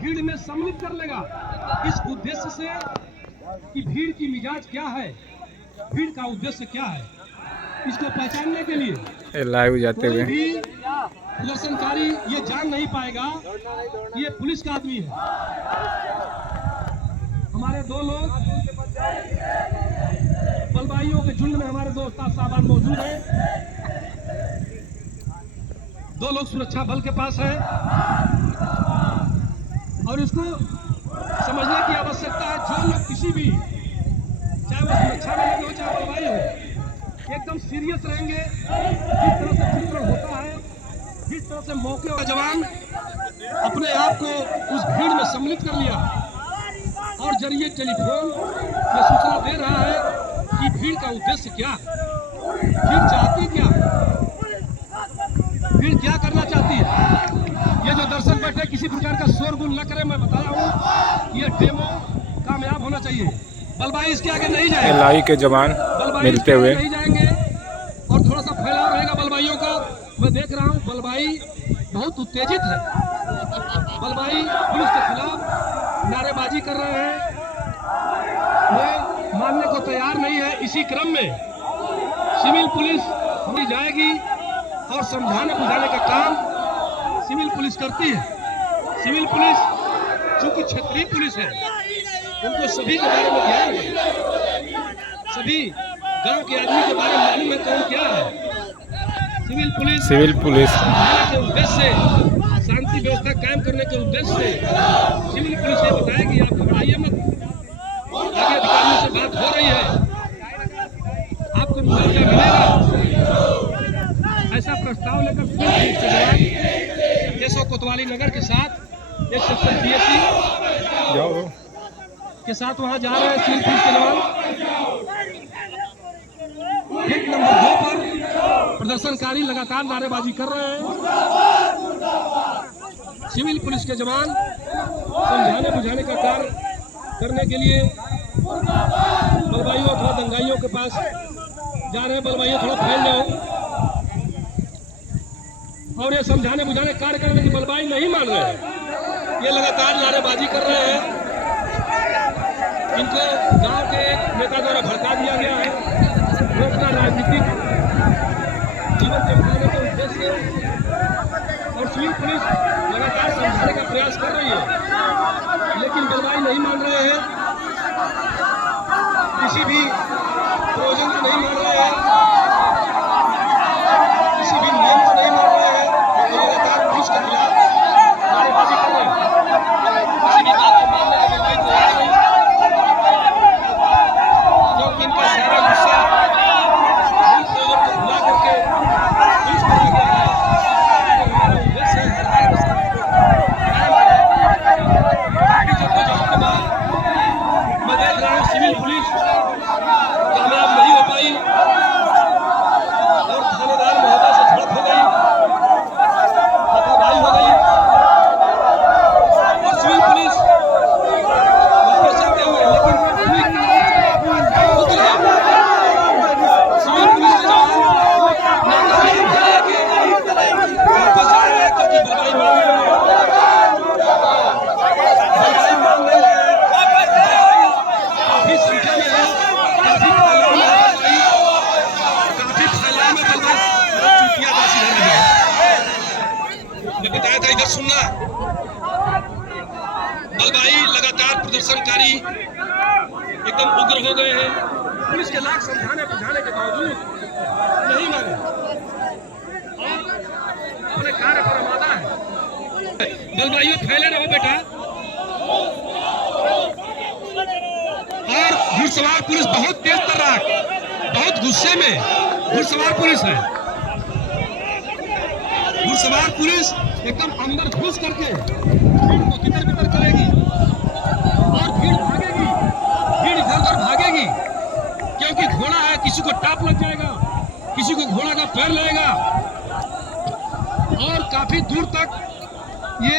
भीड़ में सम्मिलित कर लेगा, इस उद्देश्य से कि भीड़ की मिजाज क्या है, भीड़ का उद्देश्य क्या है, इसको पहचानने के लिए लाइव जाते हुए भी प्रदर्शनकारी ये जान नहीं पाएगा कि ये पुलिस का आदमी है। हमारे दो लोग बलवाइयों के झुंड में हमारे दो उस्ताद साहबान मौजूद हैं, दो लोग सुरक्षा बल के पास है और इसको समझने की आवश्यकता है। जो लोग किसी भी, चाहे वो सुरक्षा बल हो चाहे बलवाई हो, एकदम सीरियस रहेंगे। जिस तरह से चित्रण होता है, जिस तरह से मौके का जवान अपने आप को उस भीड़ में सम्मिलित कर लिया और जरिए टेलीफोन में सूचना दे रहा है कि भीड़ का उद्देश्य क्या है, भीड़ चाहती क्या, भीड़ क्या करना चाहती है। ये जो दर्शक बैठे किसी प्रकार का शोरगुल न करे, मैं बताया हूँ ये डेमो कामयाब होना चाहिए। बलवाई इसके आगे नहीं जाएगा, एलआई के जवान मिलते हुए नहीं जाएंगे और थोड़ा सा फैलाव रहेगा बलवाइयों का। मैं देख रहा हूँ बलवाई बहुत उत्तेजित है, बलवाई पुलिस के खिलाफ नारेबाजी कर रहे हैं, वो मानने को तैयार नहीं है। इसी क्रम में सिविल पुलिस भी जाएगी और समझाने बुझाने का काम सिविल पुलिस करती है। सिविल पुलिस चूंकि क्षेत्रीय पुलिस है, उनको सभी के बारे में ज्ञान है, सभी गांव के आदमी के बारे में मालूम है कौन क्या है। सिविल पुलिस के उद्देश्य से, शांति व्यवस्था कायम करने के उद्देश्य से सिविल पुलिस ये बताएगी आप घबराइए मत, आगे अधिकारियों से बात हो रही है, आपको मुआवजा मिलेगा। ऐसा प्रस्ताव लेकर सिविल पुलिस के जवान केशव कोतवाली नगर के साथ एक सेक्शन पीएससी के साथ वहां जा रहे हैं। सिविल पुलिस के जवान गेट नंबर 2 पर प्रदर्शनकारी लगातार नारेबाजी कर रहे हैं। सिविल पुलिस के जवान समझाने बुझाने का कार्य करने के लिए बलवाइयों अथवा दंगाइयों के पास जा रहे हैं। बलवाइयों थोड़ा फैल जाओ, और ये समझाने बुझाने कार्य करने की बलवाई नहीं मान रहे हैं, ये लगातार नारेबाजी कर रहे हैं। इनको गांव के एक नेता द्वारा भड़का दिया गया है, वो अपना राजनीतिक जीवन चमकाने के उद्देश्य से, और सिविल पुलिस लगातार समझाने का प्रयास कर रही है, लेकिन बलवाई नहीं मान रहे हैं, किसी भी प्रयोजन को नहीं मान रहे हैं, किसी भी नियम को नहीं मान रहे हैं, लगातार पुलिस के खिलाफ नारेबाजी कर रहे हैं। किसी भी बात को मानने के बलवाई तैयार नहीं, क्योंकि इनका सारा गुस्सा मूल प्रयोजन को भुला करके पुलिस पर आ गया है। हमारा उद्देश्य है जद्दोजहद के बाद मैं देख रहा हूँ सिविल पुलिस कामयाब नहीं हो पाई और थानेदार महोदय से झड़प हो गई, हाथापाई हो गई और सिविल पुलिस वापस आते हुए, लेकिन सिविल पुलिस के जवान नाकामयाब वापस आ रहे हैं, क्योंकि बलवाई मान रहे हैं, काफी संख्या में है, काफी फैलाव में बलवाई चुटिया दासी है। मैं बताया था, इधर सुनना, बलवाई लगातार प्रदर्शनकारी एकदम उग्र हो गए हैं, पुलिस के लाख समझाने बुझाने के बावजूद नहीं माने और अपने कार्य पर आमादा है। बलवाइयों फैले रहो बेटा, और घुड़सवार पुलिस बहुत तेज तर्राक, बहुत गुस्से में घुड़सवार पुलिस है। घुड़सवार पुलिस एकदम अंदर घुस करके भीड़ को तितर बितर करेगी और भीड़ भागेगी, भीड़ इधर उधर भागेगी, क्योंकि घोड़ा है, किसी को टाप लग जाएगा, किसी को घोड़ा का पैर लगेगा, और काफी दूर तक ये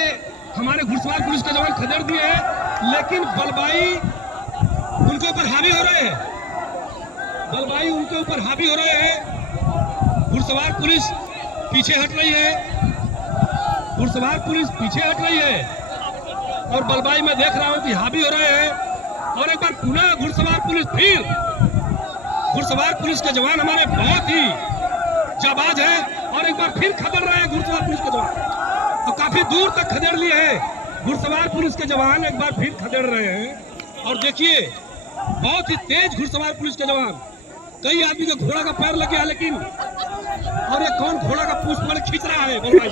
हमारे घुड़सवार पुलिस के जवान खदेड़ दिए हैं, लेकिन बलवाई उनके ऊपर हावी हो रहे हैं, बलवाई उनके ऊपर हावी हो रहे हैं। घुड़सवार पुलिस पीछे हट रही है, घुड़सवार पुलिस पीछे हट रही है, और बलबाई में देख रहा हूँ कि हावी हो रहे हैं। और एक बार पुनः घुड़सवार पुलिस, फिर घुड़सवार पुलिस के जवान हमारे बहुत ही जाबाज है और एक बार फिर खदेड़ रहे हैं घुड़सवार पुलिस के जवान, और काफी दूर तक खदेड़ लिए हैं घुड़सवार पुलिस के जवान, एक बार फिर खदेड़ रहे हैं। और देखिए बहुत ही तेज घुड़सवार पुलिस के जवान, कई आदमी का घोड़ा का पैर लग गया, लेकिन और एक कौन घोड़ा का पूंछ पर खींच रहा है बलबाई,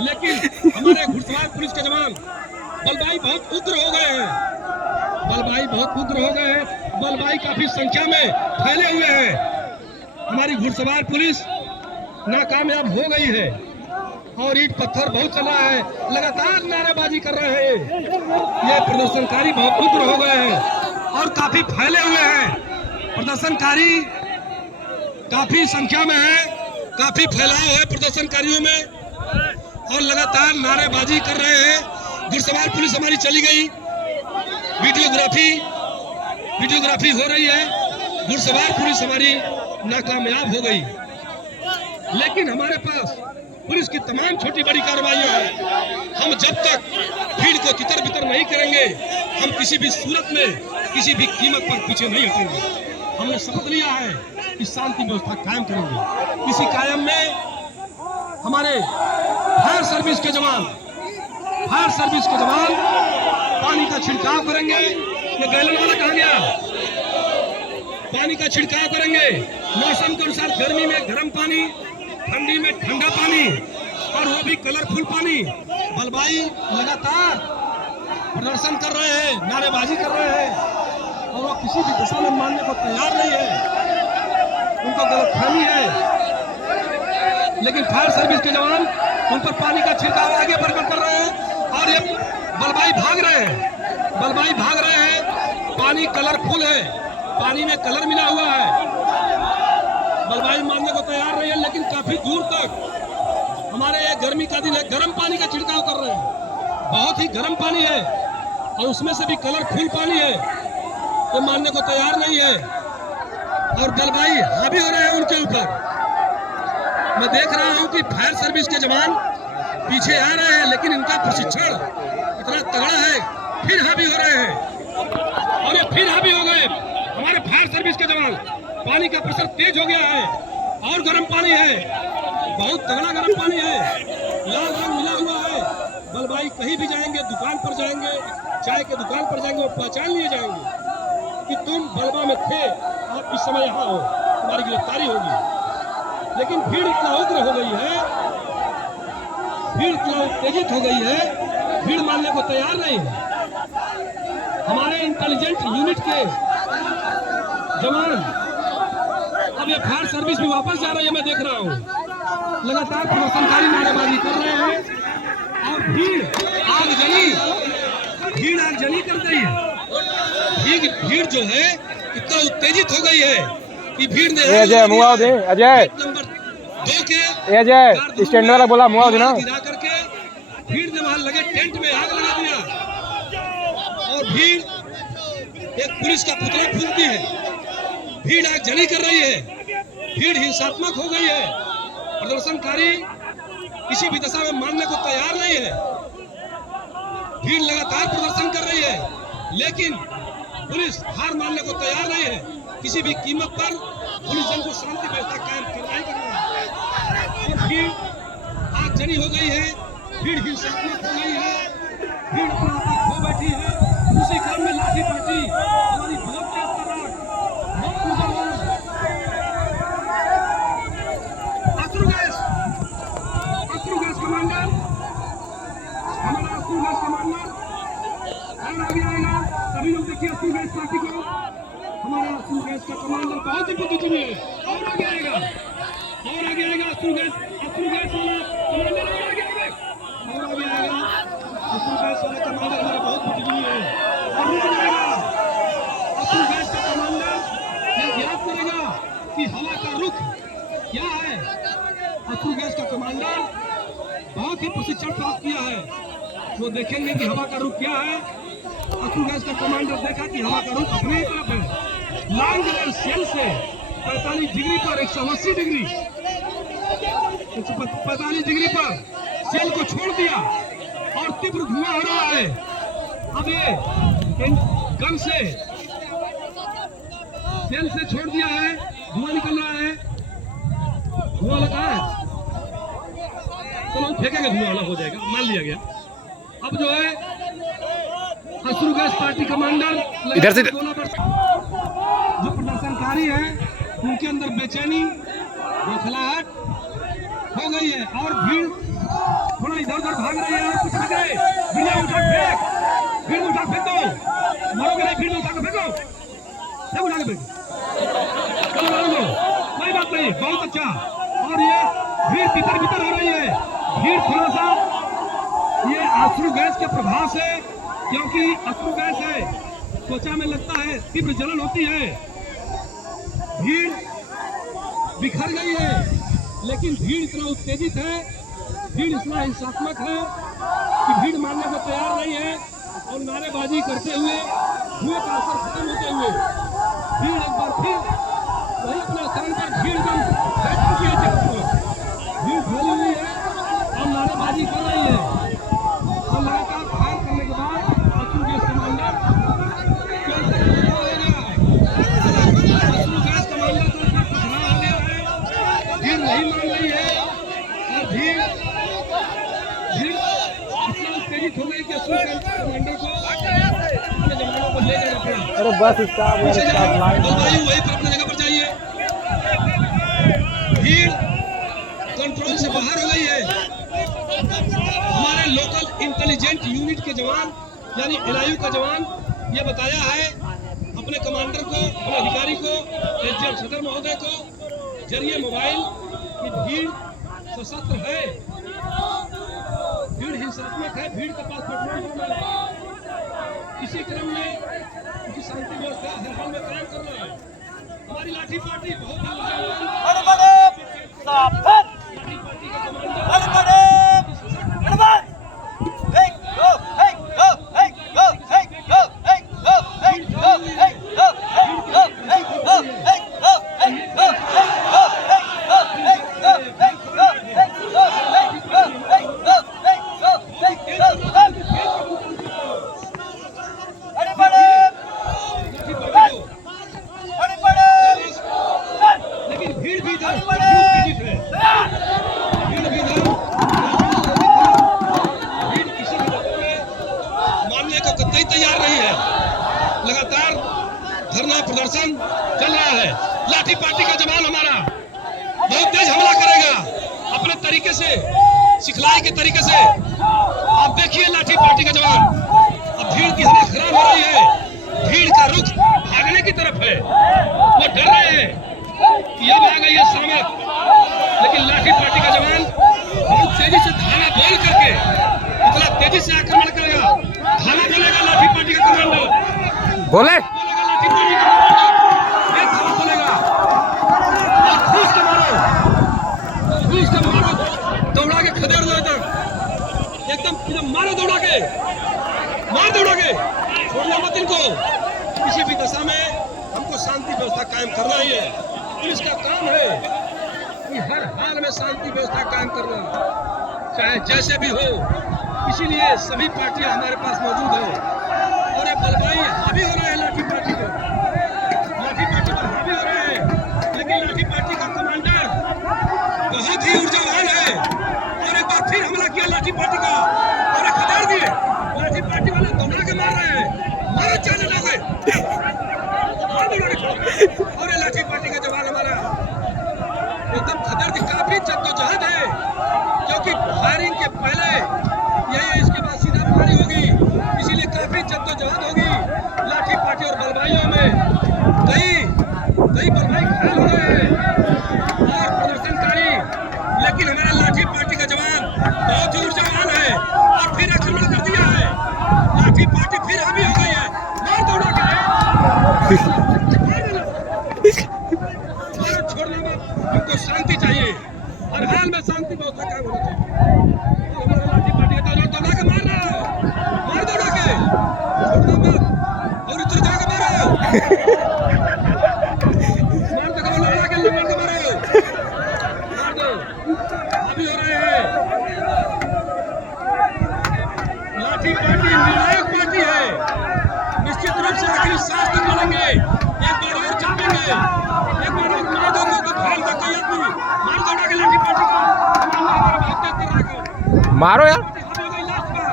लेकिन हमारे घुड़सवार पुलिस के जवान बलबाई बहुत उग्र हो गए हैं, बलबाई बहुत उग्र हो गए हैं, बलबाई काफी संख्या में फैले हुए हैं। हमारी घुड़सवार पुलिस नाकामयाब हो गई है और ईंट पत्थर बहुत चला है, लगातार नारेबाजी कर रहे हैं। ये प्रदर्शनकारी बहुत उग्र हो गए हैं और काफी फैले हुए हैं। प्रदर्शनकारी काफी संख्या में है, काफी फैलाव है प्रदर्शनकारियों में और लगातार नारेबाजी कर रहे हैं। घुड़सवार पुलिस हमारी चली गई, वीडियोग्राफी हो रही है, घुड़सवार पुलिस हमारी नाकामयाब हो गई। लेकिन हमारे पास पुलिस की तमाम छोटी बड़ी कार्रवाइयां हैं। हम जब तक भीड़ को तितर बितर नहीं करेंगे, हम किसी भी सूरत में किसी भी कीमत पर पीछे नहीं हटेंगे। हमने शपथ लिया है कि शांति व्यवस्था कायम करेंगे। इसी कायम में हमारे फायर सर्विस के जवान पानी का छिड़काव करेंगे। ये गैलन वाला कहाँ गया? पानी का छिड़काव करेंगे मौसम के अनुसार, गर्मी में गर्म पानी, ठंडी में ठंडा पानी, और वो भी कलरफुल पानी। बलबाई लगातार प्रदर्शन कर रहे हैं, नारेबाजी कर रहे हैं और वो किसी भी दिशा में मानने को तैयार नहीं है, उनको गलतफहमी है। लेकिन फायर सर्विस के जवान उन पर पानी का छिड़काव आगे बढ़कर कर रहे हैं और ये बलबाई भाग रहे हैं। पानी कलरफुल है, पानी में कलर मिला हुआ है। बलबाई मानने को तैयार नहीं है, लेकिन काफी दूर तक हमारे ये गर्मी का दिन है, गर्म पानी का छिड़काव कर रहे हैं। बहुत ही गर्म पानी है और उसमें से भी कलरफुल पानी है, ये मानने को तैयार नहीं है और बलबाई हावी हो रहे हैं उनके ऊपर। मैं देख रहा हूं कि फायर सर्विस के जवान पीछे आ रहे हैं, लेकिन इनका प्रशिक्षण इतना तगड़ा है, फिर हावी हो रहे हैं और ये फिर हावी हो गए हमारे फायर सर्विस के जवान। पानी का प्रेशर तेज हो गया है और गर्म पानी है, बहुत तगड़ा गर्म पानी है, लाल रंग मिला हुआ है। बलबाई कहीं भी जाएंगे, दुकान पर जाएंगे, चाय के दुकान पर जाएंगे, वो पहचान लिए जाएंगे कि तुम बलबा में थे और इस समय यहाँ हो, तुम्हारी गिरफ्तारी होगी। लेकिन भीड़ इतना उग्र हो गई है, भीड़ इतना उत्तेजित हो गई है, भीड़ मानने को तैयार नहीं है। हमारे इंटेलिजेंट यूनिट के जवान अब ये फायर सर्विस भी वापस जा रही है, मैं देख रहा हूँ। लगातार प्रदर्शनकारी नारेबाजी कर रहे हैं और भीड़ आगजनी कर गई है। भीड़ जो है इतना उत्तेजित हो गई है कि भीड़ ने अजय मुआव दे, अजय नंबर 2 के अजय स्टैंड वाला बोला मुआव देना, गिरा करके भीड़ ने वहां लगे टेंट में आग लगा दिया और भीड़ एक पुलिस का पुतला फूंकती है। भीड़ आगजनी कर रही है, भीड़ हिंसात्मक हो गई है। प्रदर्शनकारी किसी भी दशा में मानने को तैयार नहीं है। भीड़ लगातार प्रदर्शन कर रही है, लेकिन पुलिस हार मानने को तैयार नहीं है। किसी भी कीमत पर पुलिस जन को शांति व्यवस्था कायम करना ही करना है। और भीड़ आगजनी हो गई है, भीड़ हिंसात्मक हो गई है, भीड़ अपना आपा खो बैठी है। उसी क्रम में लाठी पड़ती हमारी बहुत तेज तर्रार अश्रु गैस कमांडर, हमारा अश्रु गैस कमांडर और आगे आएगा। सभी लोग देखिए अश्रु गैस पार्टी को, हमारा अश्रु गैस का कमांडर बहुत ही बुद्धिजीवी है। और आगे आएगा अश्रु गैस वाला कमांडर, और आगे आएगा अश्रु गैस वाला कमांडर, हमारा बहुत बुद्धिजीवी है। और रुक जाएगा अश्रु गैस का कमांडर, यह याद करेगा कि हवा का रुख क्या है। अश्रु गैस का कमांडर बहुत ही प्रशिक्षण प्राप्त किया है, वो देखेंगे कि हवा का रुख क्या है। अश्रु गैस का कमांडर देखा कि हवा का रुख अपनी तरफ है। लॉन्ग रेंज सेल से 45 डिग्री पर 180 डिग्री 145 डिग्री पर सेल को छोड़ दिया और तीव्र धुआं हो रहा है। अब ये इन गन से तेल से छोड़ दिया है, धुआं निकल रहा है, धुआं लगा है तो लोग फेंकेंगे, धुआं वाला हो जाएगा, मान लिया गया। अब जो है अश्रु गैस पार्टी कमांडर इधर से जो प्रदर्शनकारी है उनके अंदर बेचैनी बौखलाहट हो गई है और भीड़ थोड़ा इधर उधर भाग रही है। कुछ लग रहे भीड़ उठा फेंक, भीड़ उठा फेंक दो, मरोगे नहीं, भीड़ उठा के फेंको, सब उठा के फेंको, चलो मार दो, कोई बात नहीं, बहुत अच्छा। और ये भीड़ भीतर भीतर हो रही है, भीड़ थोड़ा सा ये अश्रु गैस के प्रभाव से, क्योंकि अश्रु गैस है त्वचा में लगता है, तीव्र जलन होती है, भीड़ बिखर गई है। लेकिन भीड़ इतना उत्तेजित है, भीड़ इतना हिंसात्मक है कि भीड़ मानने को तैयार नहीं है और नारेबाजी करते हुए धुएं का असर खत्म होते हुए भीड़ एक बार फिर वही अपने स्थान पर भीड़ एकदम बैठ चुकी है, भीड़ फैली हुई है और नारेबाजी कर रही है। और लगातार फायर करने के बाद अश्रु गैस कमांडर भीड़ नहीं मान रही है और भीड़ इतना उत्तेजित हो गई कि अश्रु गैस कमांडर को अपने जवानों को ले जाना पड़ा। अरे बस स्टॉप यार, स्टॉप लाइन बलवायु वहीं पर अपनी जगह पर जाइए। भीड़ कंट्रोल से बाहर हो गई है। हमारे लोकल इंटेलिजेंट यूनिट के जवान यानी एलआईयू का जवान ये बताया है अपने कमांडर को, अपने अधिकारी को, एसडीएम सदर महोदय को जरिए मोबाइल कि भीड़ सशस्त्र है, भीड़ हिंसात्मक है, भीड़ के पास पेट्रोल पंप है। इसी क्रम में उनकी शांति व्यवस्था हर हाल में कायम करना है। हमारी लाठी पार्टी बहुत ही लाठी पार्टी का कमांडर प्रदर्शन चल रहा है। लाठी पार्टी का जवान हमारा बहुत तेज हमला करेगा अपने तरीके से, सिखलाई के तरीके से। आप देखिए लाठी पार्टी का जवान, अब भीड़ की हालत खराब हो रही है, भीड़ का रुख भागने की तरफ है, वो डर रहे हैं कि अब आ गई है सामत। लेकिन लाठी पार्टी का जवान बहुत तेजी से धावा बोल करके इतना तेजी से आक्रमण करेगा, धावा बोलेगा लाठी पार्टी का कमांडर, बोले दौड़ा के खदेड़ दो एकदम मारो, दौड़ा के मार, दौड़ा के छोड़ना मत इनको। किसी भी दशा में हमको शांति व्यवस्था कायम करना ही है, पुलिस का काम है कि हर हाल में शांति व्यवस्था कायम करना, चाहे जैसे भी हो। इसीलिए सभी पार्टियां हमारे पास मौजूद है और ये बलवाई हावी हो रहे हैं लाठी पार्टी पर, लाठी पार्टी पर हावी हो रहे हैं। लेकिन लाठी पार्टी का कमांडर बहुत ही ऊर्जावान है और एक बार फिर हमला किया लाठी पार्टी का और खदेड़ दिए। लाठी पार्टी वाले दौड़ा के मार रहे हैं, मारो चाले लोगे, मार दौड़ा के। और लाठी पार्टी का जवान हमारा एकदम खदेड़ दी। काफी जद्दोजहद है क्योंकि फायरिंग के पहले यही, इसके बाद सीधा फायरिंग होगी, इसीलिए काफी जद्दोजहद होगी लाठी पार्टी और बलवाइयों में। कई बलवाई घायल हो रहे हैं और प्रदर्शनकारी, लेकिन हमारा लाठी पार्टी का जवान बहुत ही ऊर्जावान है और फिर आक्रमण कर दिया है। लाठी पार्टी फिर हावी हो गई है, मार दौड़ा के लाठी पार्टी निर्णायक पार्टी है। निश्चित रूप से आखिरी सांस तक लड़ेंगे, एक बार और जमेंगे, एक बार और मार दो तो फैल दो कोई आदमी मार दो के लाठी पार्टी को हमारे भाग कर रखो मारो यार। हावी हो गई लास्ट बार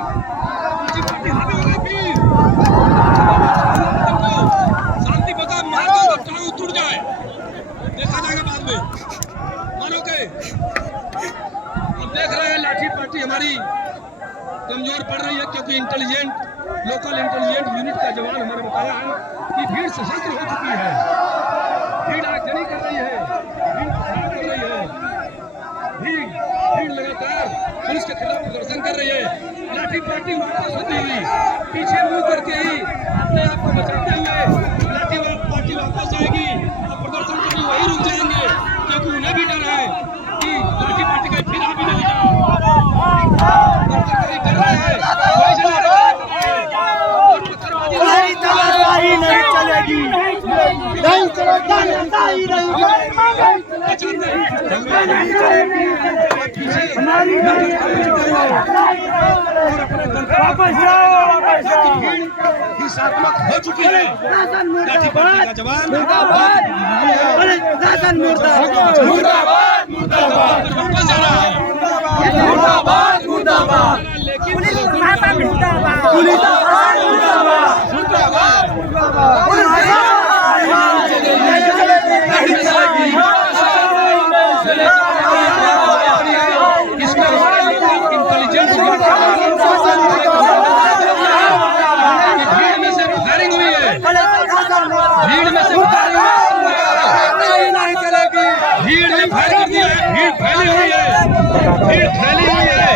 लाठी पार्टी हावी हो गई फिर शांति बता मार दो तो टांग टूट जाए, देखा जाएगा बाद में मानोगे। अब देख रहे हैं लाठी पार्टी हमारी कमजोर पड़ रही है क्योंकि लोकल इंटेलिजेंट यूनिट का जवान हमारे बताया है कि भीड़ सशस्त्र हो चुकी है, भीड़ आगजनी कर रही है, भीड़ खराब कर रही है, भीड़ लगातार पुलिस के खिलाफ प्रदर्शन कर रही है। लाठी पार्टी वापस होती हुई पीछे मुंह करके ही अपने आप को बचाते हुए लाठी पार्टी वापस जाएगी और प्रदर्शनकारी वही रुक जाएंगे क्योंकि उन्हें भी डर है कि लाठी पार्टी का फिर हावी न हो जाए। प्रदर्शनकारी कर रहे हैं, कोई चला रहा है और पत्थरबाजी नहीं चलेगी, नहीं चलेगी, नहीं चलेगा, नहीं हमारी वापस जाओ, वापस जाओ। हिंसात्मक हो चुकी है लाठी पार्टी का जवान शासन मुर्दाबाद, मुर्दाबाद मुर्दाबाद वापस जाना है मुर्दाबाद, मुर्दाबाद, लेकिन पुलिस शासन मुर्दाबाद, पुलिस शासन मुर्दाबाद, मुर्दाबाद, भीड़ में से फायरिंग हुई है, भीड़ में से भीड़ ने फायर कर दिया है, भीड़ फैली हुई है, भीड़ फैली हुई है,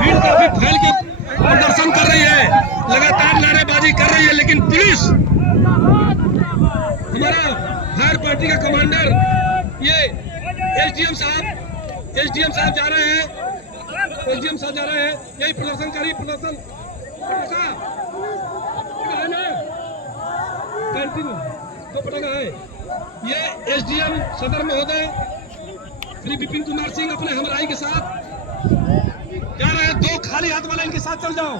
भीड़ काफी फैल के प्रदर्शन कर रही है, लगातार नारेबाजी कर रही है। लेकिन पुलिस हमारा फायर पार्टी का कमांडर ये एसडीएम साहब जा रहे हैं, यही प्रदर्शनकारी प्रदर्शन है ना, कंटिन्यू तो पटाखा है। ये एसडीएम सदर महोदय श्री विपिन कुमार सिंह अपने हमराई के साथ जा रहे हैं, दो खाली हाथ वाले इनके साथ चल जाओ,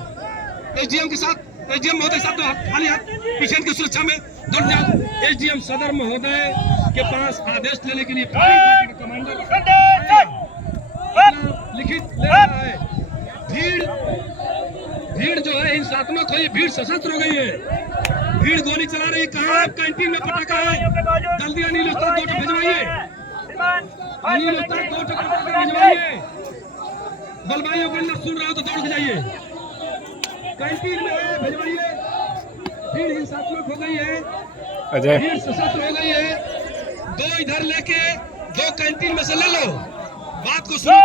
एसडीएम के साथ, एसडीएम महोदय साथ दो खाली हाथ पीछे की सुरक्षा में जुट जाओ। एसडीएम सदर महोदय के पास आदेश लेने के लिए कमांडर लिखित ले रहा है। भीड़ जो है हिंसात्मक है, भीड़ सशस्त्र हो गई है, भीड़ गोली चला रही है। कहाँ कैंटीन में पटाखा है, जल्दी अनिल उस्ताद 2 भिजवाइए, अनिल उस्ताद 2 पटाखा भिजवाइए। बलवाइयों को अंदर सुन रहा हो तो दौड़ के जाइए, कैंटीन में है भिजवाइए। भीड़ हिंसात्मक हो गई है, भीड़ सशस्त्र हो गई है। 2 इधर लेके 2 कैंटीन में से ले लो, बात को सुनो।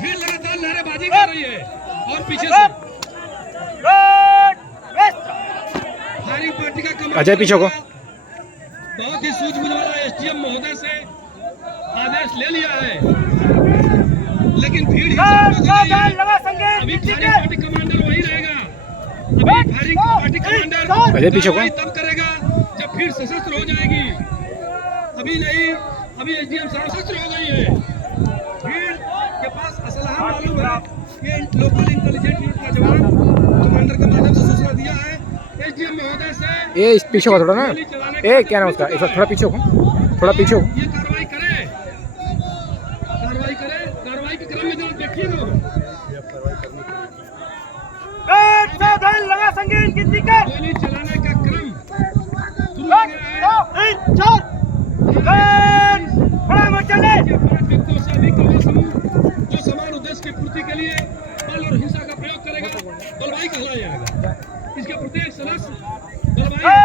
भीड़ लगातार नारेबाजी कर रही है और पीछे से फायरिंग पार्टी का अजय पीछे को बहुत ही सूझबूझ वाला एसडीएम महोदय से आदेश ले लिया है, लेकिन भीड़ अभी फायरिंग पार्टी कमांडर वही रहेगा। अभी फायरिंग पार्टी कमांडर अजय पीछे को तब करेगा जब भीड़ सशस्त्र हो जाएगी, अभी नहीं। अभी एसडीएम साहब सशस्त्र हो गई है, भीड़ के पास असलहा मालूम है। ये लोकल इंटेलिजेंस यूनिट का जवान कमांडर के माध्यम से सूचना दिया है एसडीएम महोदय से। ये पीछे को थोड़ा ना, ए क्या नाम उसका, थोड़ा पीछे को, थोड़ा पीछे को। ये कार्रवाई करे, कार्रवाई के क्रम में जरा देखिए ना, लगा संगीन गिनती कर, गोली चलाने का क्रम शुरू हो गया है। बड़ा मचले व्यक्तियों से अधिक युवा समूह जो समान उद्देश्य की पूर्ति के लिए बल और हिंसा का प्रयोग करेगा, बलवाई कहलाया जाएगा। इसके प्रत्येक सदस्य बलवाई है,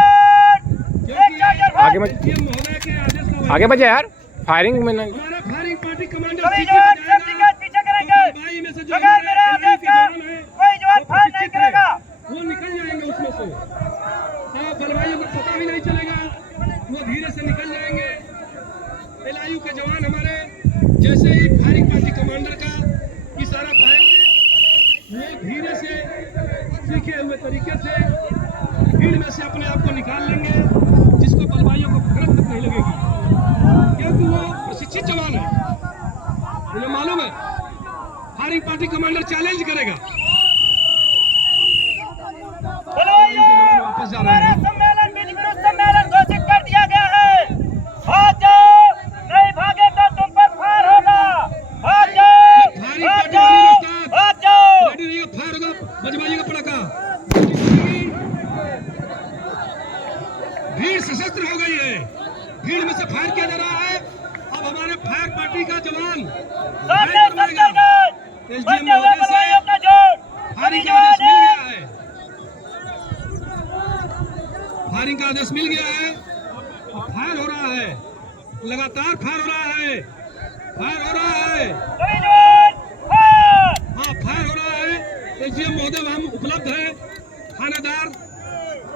क्योंकि आगे मत, एसडीएम महोदय के आदेश का आगे बच जा यार, फायरिंग में नहीं। हमारा फायरिंग पार्टी कमांडर पीछे करेंगे, बलवाई में से जो अगर मेरे आदेश का कोई जवान फायर नहीं करेगा वो निकल जाएंगे उसमें से, बलवाइयों को पता भी नहीं चलेगा, वो धीरे से निकल जाएंगे। एलआईयू के जवान हमारे जैसे ही फायरिंग पार्टी कमांडर का इशारा पाएंगे, वो धीरे से सीखे हुए तरीके से भीड़ में से अपने आप को निकाल लेंगे, जिसको बलवाइयों को फर्क तक नहीं लगेगी, क्योंकि वो प्रशिक्षित जवान है, उन्हें मालूम है firing firing party commander challenge करेगा। वापस जा रहे हैं। सम्मेलन विधिविरुद्ध सम्मेलन घोषित कर दिया गया है। भाग जाओ, नहीं भागे तो तुम पर फायर होगा। भाग जाओ, भाग जाओ, भाग जाओ। रेडी रहिए, फायर होगा, बजवाइएगा पटाखा। भीड़ सशस्त्र हो गई है, भीड़ में से फायर किया जा रहा है। अब हमारे फायर पार्टी का जवान सामने सबके गए, एसडीएम बचे हुए महोदय से बलवाइयों का जोड़। फायरिंग का आदेश मिल गया है। फायरिंग का आदेश मिल गया है और फायर हो रहा है, लगातार फायर हो रहा है, फायर हो रहा है। सभी जवान फायर। हाँ, फायर हो रहा है। एसडीएम महोदय वहाँ उपलब्ध है, थानेदार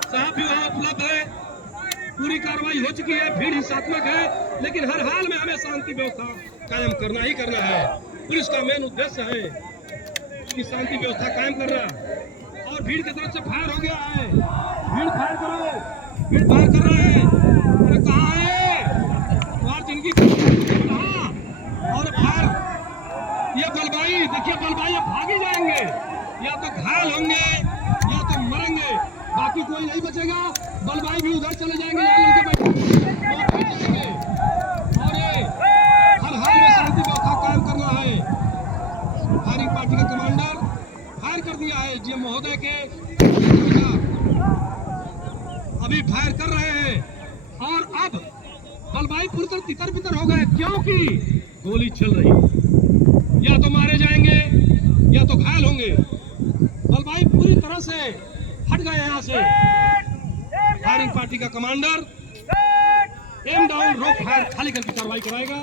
साहब भी वहाँ उपलब्ध है। पूरी कार्रवाई हो चुकी है, भीड़ हिंसात्मक है, लेकिन हर हाल में हमें शांति व्यवस्था कायम करना ही करना है। पुलिस का मेन उद्देश्य है कि शांति व्यवस्था कायम करना। और भीड़ की तरफ से फायर हो गया है, भीड़ फायर करो, भीड़ फायर कर रहे हैं। अरे कहाँ है तुम्हारी जिंदगी, कहाँ? और फायर, ये बलवाई देखिए, बलवाई अब भाग ही जाएंगे, या तो घायल होंगे या तो मरेंगे, बाकी कोई नहीं बचेगा। बलवाई भी उधर चले जाएंगे, यहाँ लड़के बैठे और ये हर हाल में शांति व्यवस्था कायम करना है। फायरिंग पार्टी का कमांडर फायर कर दिया है जी महोदय के, अभी फायर कर रहे हैं। और अब बलवाई पूरी तरह तितर बितर हो गए, क्योंकि गोली चल रही है, या तो मारे जाएंगे या तो घायल होंगे। बलवाई पूरी तरह से हट गए यहाँ से। फायरिंग पार्टी का कमांडर एम डाउन रोक फायर खाली कर की कार्रवाई कराएगा।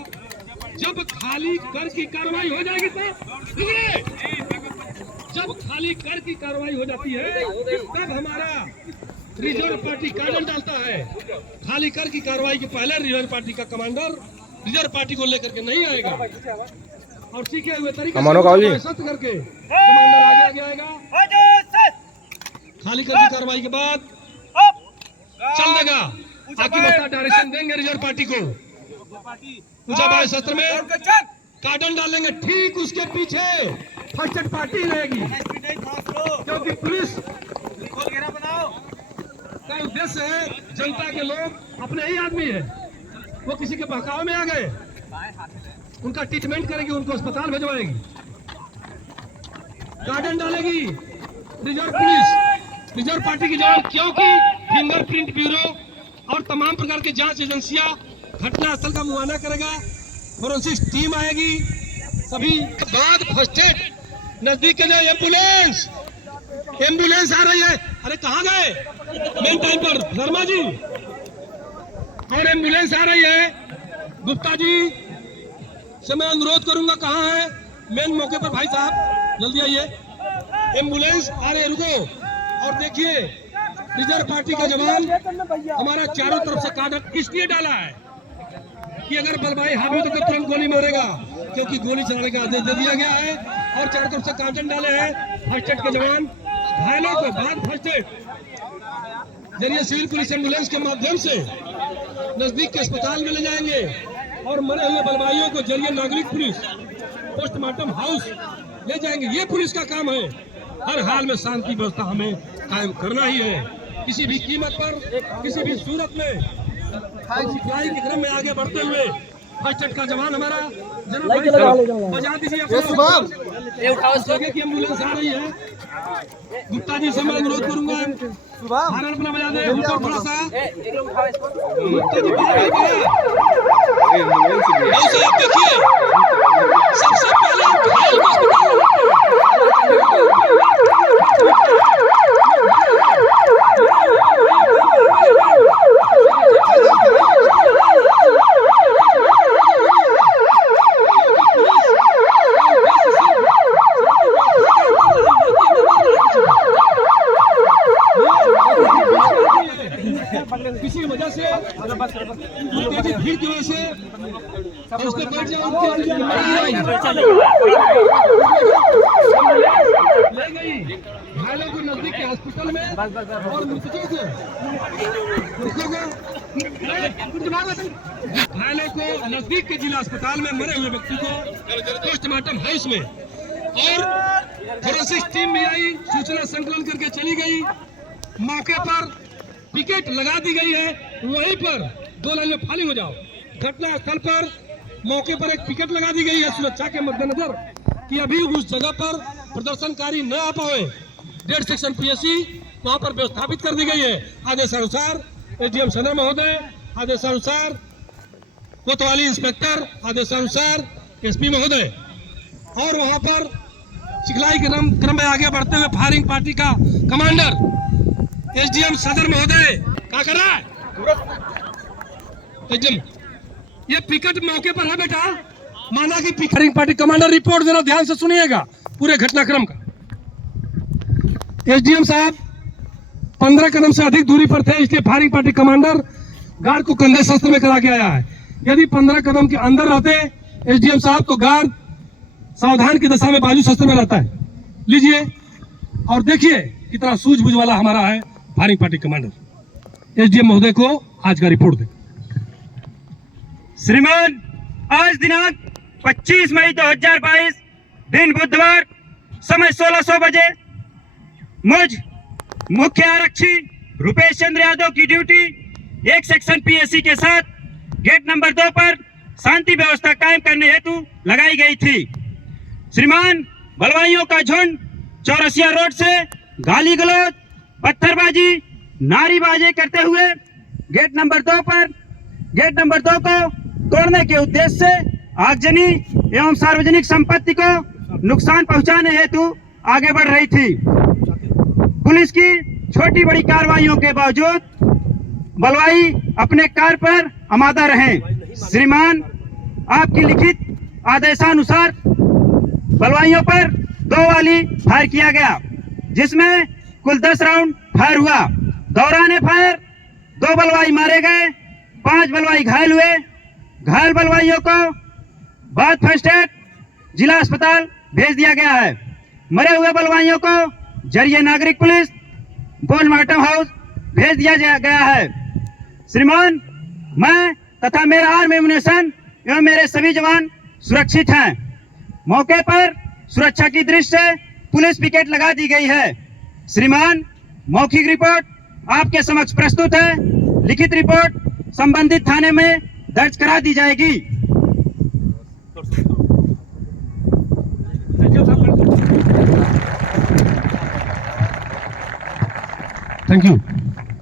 जब खाली कर की कार्रवाई हो जाएगी जब खाली कर की कार्रवाई हो जाती है तब हमारा रिजर्व पार्टी कानून डालता है। खाली कर की कार्रवाई के पहले रिजर्व पार्टी का कमांडर रिजर्व पार्टी को लेकर के नहीं आएगा और सीखे हुए तरीके से सख्त करके कमांडर आगे आएगा। खाली कर की कार्रवाई के बाद चल देगा, आगे बता डायरेक्शन देंगे रिजर्व पार्टी को। ऊंचा बाय शस्त्र में कार्डन डालेंगे, ठीक उसके पीछे फर्स्ट एड पार्टी रहेगी, क्योंकि पुलिस का उद्देश्य है जनता के लोग अपने ही आदमी है, वो किसी के बहकावे में आ गए, उनका ट्रीटमेंट करेगी, उनको अस्पताल भिजवाएगी। कार्डन डालेगी रिजर्व पुलिस, रिजर्व पार्टी की जवान, क्योंकि फिंगरप्रिंट ब्यूरो और तमाम प्रकार की जांच एजेंसियां घटना स्थल का मुआयना करेगा, फोरेंसिक टीम आएगी। सभी बाद फर्स्ट एड नजदीक के जो एम्बुलेंस आ रही है, अरे कहाँ गए मेन टाइम पर शर्मा जी, और एम्बुलेंस आ रही है। गुप्ता जी से मैं अनुरोध करूंगा, कहाँ है मेन मौके पर भाई साहब, जल्दी आइए। एम्बुलेंस आ रही है, रुको। और देखिए रिजर्व पार्टी का जवान हमारा चारों तरफ से कार्डन इसलिए डाला है कि अगर बलवाई हावी तो तुरंत गोली मारेगा, क्योंकि गोली चलाने का आदेश दे दिया गया है। और चारों तरफ से कार्डन डाले हैं फर्स्ट एड के जवान। घायलों को बाद फर्स्ट एड जरिए सिविल पुलिस एम्बुलेंस के माध्यम से नजदीक के अस्पताल में ले जाएंगे और मरे हुए बलवाइयों को जरिए नागरिक पुलिस पोस्टमार्टम हाउस ले जाएंगे। ये पुलिस का काम है। हर हाल में शांति व्यवस्था हमें कायम करना ही है, किसी भी कीमत पर, किसी भी सूरत में। सिपाही के क्रम में आगे बढ़ते हुए फर्स्ट एड का जवान हमारा बजा दीजिए की एम्बुलेंस आ रही है। गुप्ता जी से मैं अनुरोध करूंगा, हारन अपना बजा दे ऊपर थोड़ा सा। गुप्ता जी देखिए, सबसे पहले किसी वजह से तेजी भीड़ की वजह से उसको बैठ जाओ, ले गई घायलों को नजदीक के हॉस्पिटल में और मृतकों को घायलों को नजदीक के जिला अस्पताल में मरे हुए व्यक्ति को पोस्टमार्टम हाउस में और फोरेंसिक टीम भी आई, सूचना संकलन करके चली गई। मौके पर पिकेट लगा दी गई है, वहीं पर 2 लाइन में फालिंग हो जाओ। घटना स्थल पर मौके पर एक पिकेट लगा दी गई है सुरक्षा के मद्देनजर कि अभी उस जगह पर प्रदर्शनकारी न आ पाए। 1.5 सेक्शन पीएससी वहां पर व्यवस्थापित कर दी गई है। आदेशानुसार एसडीएम सदर महोदय, आदेशानुसार कोतवाली इंस्पेक्टर, आदेशानुसार एसपी महोदय, और वहां पर सिखलाई के क्रम में आगे बढ़ते हुए फायरिंग पार्टी का कमांडर एसडीएम सदर महोदय क्या कर रहा है? एसडीएम, ये पिकेट मौके पर है बेटा, माना कि फायरिंग पार्टी कमांडर रिपोर्ट देना, ध्यान से सुनिएगा पूरे घटनाक्रम का। एसडीएम साहब 15 कदम से अधिक दूरी पर थे, इसलिए फायरिंग पार्टी कमांडर गार्ड को कंधे शस्त्र में करा के आया है। यदि 15 कदम के अंदर रहते एसडीएम साहब तो गार्ड सावधान की दशा में बाजू शस्त्र में रहता है। लीजिए और देखिए कितना सूझबूझ वाला हमारा है फायरिंग पार्टी कमांडर। एसडीएम महोदय को आज का रिपोर्ट दे। श्रीमान, आज दिनांक 25 मई 2022 दिन बुधवार, समय 1600 बजे मुझ मुख्य आरक्षी रुपेश चंद्र यादव की ड्यूटी 1 सेक्शन पीएससी के साथ गेट नंबर 2 पर शांति व्यवस्था कायम करने हेतु लगाई गई थी। श्रीमान, बलवाइयों का झुंड चौरसिया रोड से गाली गलौज, पत्थरबाजी, नारेबाजी करते हुए गेट नंबर 2 को तोड़ने के उद्देश्य से आगजनी एवं सार्वजनिक संपत्ति को नुकसान पहुंचाने हेतु आगे बढ़ रही थी। पुलिस की छोटी बड़ी कार्रवाइयों के बावजूद बलवाई अपने कार्य पर आमादा रहे। श्रीमान, आपकी लिखित आदेशानुसार बलवाइयों पर 2 वाली फायर किया गया, जिसमें कुल 10 राउंड फायर हुआ। दौरान फायर 2 बलवाई मारे गए, 5 बलवाई घायल हुए। घायल बलवाइयों को बाद फर्स्ट एड जिला अस्पताल भेज दिया गया है। मरे हुए बलवाइयों को जरिए नागरिक पुलिस पोस्टमार्टम हाउस भेज दिया गया है। श्रीमान, मैं तथा मेरा आर्मी एम्युनिशन एवं मेरे सभी जवान सुरक्षित हैं। मौके पर सुरक्षा की दृष्टि से पुलिस पिकेट लगा दी गई है। श्रीमान, मौखिक रिपोर्ट आपके समक्ष प्रस्तुत है। लिखित रिपोर्ट संबंधित थाने में दर्ज करा दी जाएगी। Thank you.